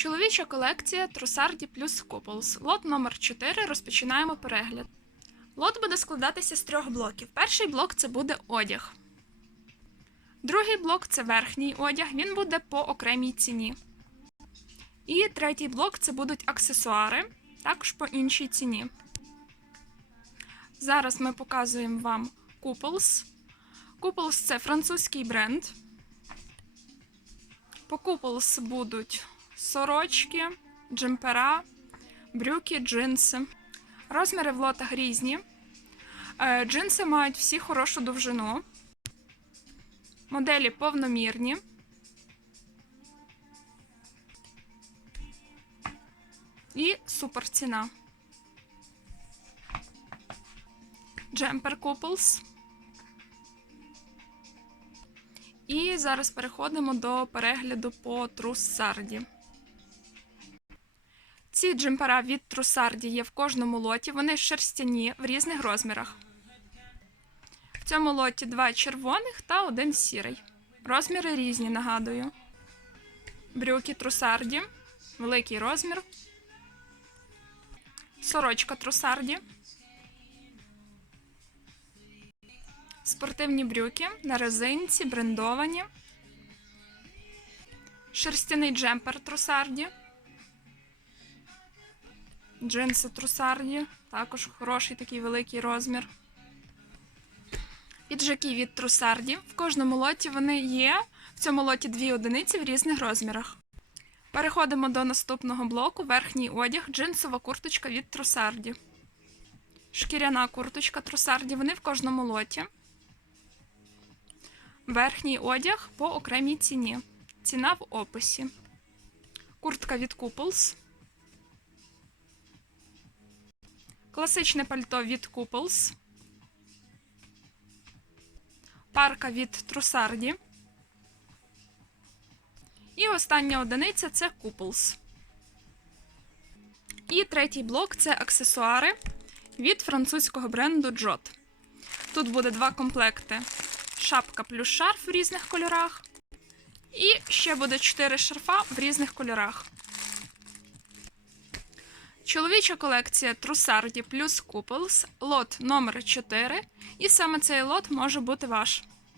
Чоловіча колекція Трусарді плюс Куполс. Лот номер 4 розпочинаємо перегляд. Лот буде складатися з трьох блоків. Перший блок це буде одяг. Другий блок це верхній одяг, він буде по окремій ціні. І третій блок це будуть аксесуари, також по іншій ціні. Зараз ми показуємо вам Куполс. Куполс це французький бренд. По Куполс будуть сорочки, джемпера, брюки, джинси. Розміри в лотах різні. Е, Джинси мають всі хорошу довжину. Моделі повномірні. І супер ціна. Джемпер Couples. І зараз переходимо до перегляду по Трусарді. Ці джемпера від Трусарді є в кожному лоті. Вони шерстяні в різних розмірах. В цьому лоті два червоних та один сірий. Розміри різні, нагадую. Брюки Трусарді. Великий розмір. Сорочка Трусарді. Спортивні брюки на резинці, брендовані. Шерстяний джемпер Трусарді. Джинси Трусарді. Також хороший такий великий розмір. Піджаки від Трусарді. В кожному лоті вони є. В цьому лоті дві одиниці в різних розмірах. Переходимо до наступного блоку. Верхній одяг, джинсова курточка від Трусарді. Шкіряна курточка Трусарді. Вони в кожному лоті. Верхній одяг по окремій ціні. Ціна в описі. Куртка від Couples. Класичне пальто від Couples. Парка від Трусарді. І остання одиниця це Couples. І третій блок це аксесуари від французького бренду Jot. Тут буде два комплекти: шапка плюс шарф в різних кольорах. І ще буде 4 шарфа в різних кольорах. Чоловіча колекція Трусарді плюс Куполс, лот номер 4. І саме цей лот може бути ваш.